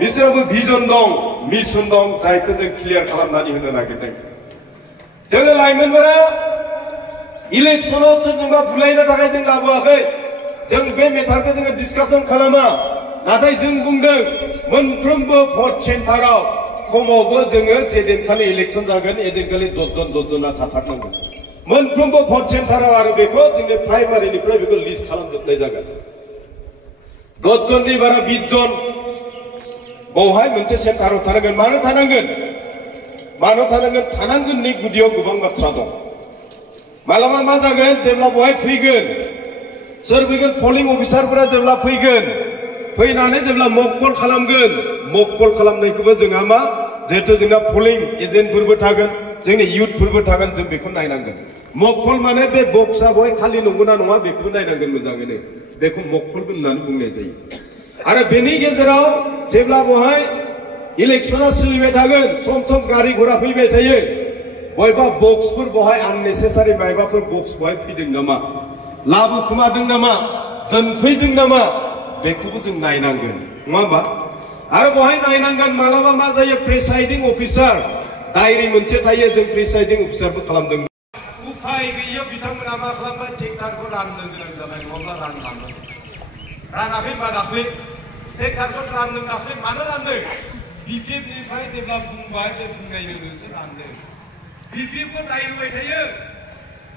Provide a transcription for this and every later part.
बिसोराबो vision दं mission दं जायखौ जों क्लियार खालामनानै होनो नागिरदों जोङो लाइमोनफोरा इलेक्शनाव सोरजोंबा बुलायनो थाखाय जों लाबोआखै जों बे मेटारखौ जोङो डिसकासन खालामा नाथाय जों बुंदों मोनफ्रोमबो भट सेन्टाराव खमावबो जोङो जेदिनखालि इलेक्शन जागोन एदिनखालि दसजना थाथारनांगोन मोनफ्रोमबो भट सेन्टाराव आरो बेखौ जोंनि प्राइमारिनिफ्राय बेखौ लिस्ट खालामजोबनाय जागोन 10 जननि बारा 20 जन बहाय मोनसे सेन्टाराव थानांगोन मानो थानांगोन थानांगोननि गुदियाव गोबां बाथ्रा दं मालाबा मा जागोन जेब्ला बहाय फैगोन सोर फैगोन पलिं अफिसारफोरा जेब्ला फैगोन फैनानै जेब्ला मक कल खालामगोन मक कल खालामनायखौबो जोंहा मा जेहेतु जोंना पलिं एजेन्टफोरबो थागोन जोंनि इयुथफोरबो थागोन जों बेखौ नायनांगोन मक कल माने बे बक्सआ बहाय खालि नंगौना नङा बेखौबो नायनांगोन मोजाङैनो बेखौ मक कलबो होननानै बुंनाय जायो आरो बेनि गेजेराव जेब्ला बहाय इलेक्शना सोलिबाय थागोन सम गारि घोड़ा फैबाय थायो बयबा बक्सफोर बहाय आननेसेसारि मायबाफोर बक्स बहाय फैदों नामा लाबोखोमादों नामा दोनफैदों नामा बेखौबो जों नायनांगोन नङा होमबा आरो बहाय नायनांगोन मालाबा मा जायो प्रिसाइडिं अफिसार डायरि मोनसे थायो जों प्रिसाइडिं अफिसारबो खालामदों उफाय गैयियाव बिथांमोना मा खालामबाय ट्रेक्टरखौ राननो गोनां जाबाय नङाब्ला रानाखै मा दाख्लै ट्रेक्टरखौ राननो दाख्लै मानो रानदों बिपिएफनिफ्राय जेब्ला बुंबाय बे बुंनायजोंसो रानदों बिपिएफखौ दाय होबाय थायो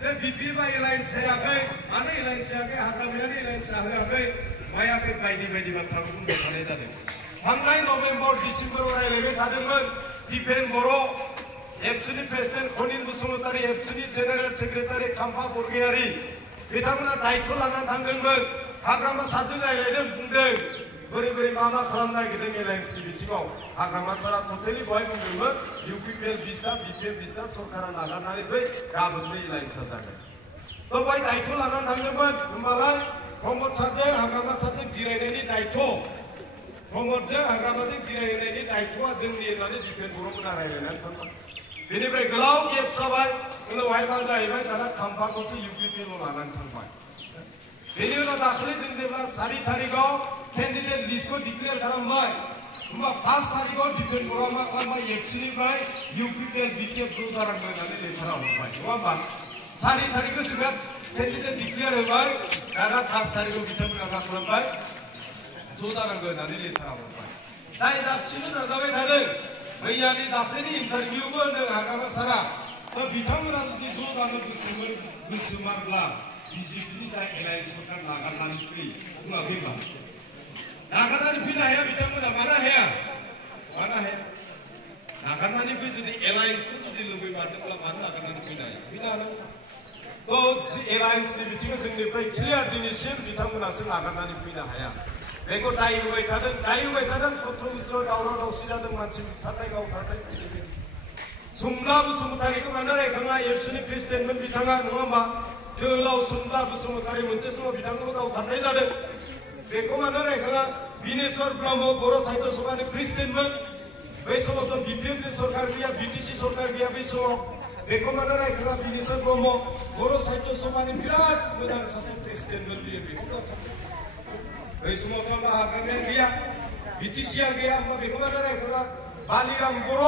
बे बिपिएफआ एलायन्स जायाखै मानो एलायन्स जायाखै हाग्रामायानो एलायन्स जाहोआखै मायाखै बायदि बाथ्राखौ बुंबाय थानाय जादों थांनाय नभेम्बर डिसेम्बराव रायलायबाय थादोंमोन दिपेन बर' एबसुनि प्रेसिडेन्ट खनिन बसुमतारी एबसुनि जेनेरेल सेक्रेटारि खाम्फा बरगयारी बिथांमोना दायित्व लानानै थांदोंमोन हाग्रामा सारजों रायलायदों बुंदों बोरै मा खालामनो नागिरदों एलायन्सनि बिथिङाव हाग्रामा सारा टटेलि बहाय बुंदोंमोन इउपिपिएल 20टा बिपिएफ 20टा सरकारा नागारनानै बै गाबोननो एलायन्सआ जागोन तो बहाय दायित्व लानानै थांदोंमोन होमबालाय प्रमद सारजों हाग्रामा सारजों जिरायनायनि दायित्व प्रमदजों हाग्रामाजों जिरायनायनि दायित्वआ जोंनि होननानै दिपेन बर'मोना रायलायनानै थांबाय बेनिफ्राय गोलाव गेप जाबाय उनावहाय मा जाहैबाय दाना खाम्फाखौसो इउपिपिएल लानानै थांबाय बेनि उनाव दाखालि जों जेब्ला 4 तारिखआव कैंडिडेट लिस्ट को डिक्लेयर खालामबाय होमबा 5 तारिखआव दिपेन बर'आ मा खालामबाय एबसुनिफ्राय इउपिपिएल बिटिएफ ज' जानांगौ होननानै लेटार हरबाय नङा होमबा 4 तारिखआव जोंहा कैंडिडेट डिक्लेयर होबाय दाना 5 तारिखआव बिथांमोना मा खालामबाय ज' जानांगौ होननानै लेटार हरबाय दाय जाबसिनो नाजाबाय थादों मैयानि दाख्लैनि इन्टारभिउबो होनदों हाग्रामा सारा बिथांमोना जुदि ज' जानो गोसोमारब्ला बिजेपिनि जा एलायन्स सरकार नागारनानै फै बुङाखै होमबा नागारनानै फैनो हाया बिथांमोना मानो हाया नागारनानै फै जुदि एलायन्सखौ जुदि लुबैमारदोंब्ला मानो नागारनानै फैनो हाया एलायन्सनि बिथिङाव जोंनिफ्राय क्लियार दिनैसिम बिथांमोनासो नागारनानै फैनो हाया बेखौ दाय होबाय थादों 17 बोसोराव दावराव दावसि जादों मानसि बुथारनाय गावथारनाय सुमब्ला बसुमतारीखौ मानो रायखाङा एबसुनि प्रेसिडेन्टमोन बिथाङा नङा होमबा जोहोलाव सुमब्ला बसुमतारी मोनसे समाव बिथांखौ गावथारनाय जादों बेखौ मानो रायखाङा बिनेश्वर ब्रह्म बर' साहित्य सभानि प्रेसिडेन्टमोन बै समावथ' बिपिएफनि सरकार गैया बिटिसि सरकार गैया बै समाव बेखौ मानो रायखाङा बिनेश्वर ब्रह्म बर' साहित्य सभानि बिराद मोजां सासे प्रेसिडेन्टमोन बियो बेखौ गावथारदों बै समावथ' होमबा हाग्रामाया गैया बिटिसिआ गैया होमबा बेखौ मानो रायखाङा बालिराम बर'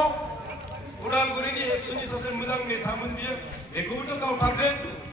उदालगुरिनि एबसुनि सासे मोजां नेतामोन बियो बेखौबोथ' गावथारदों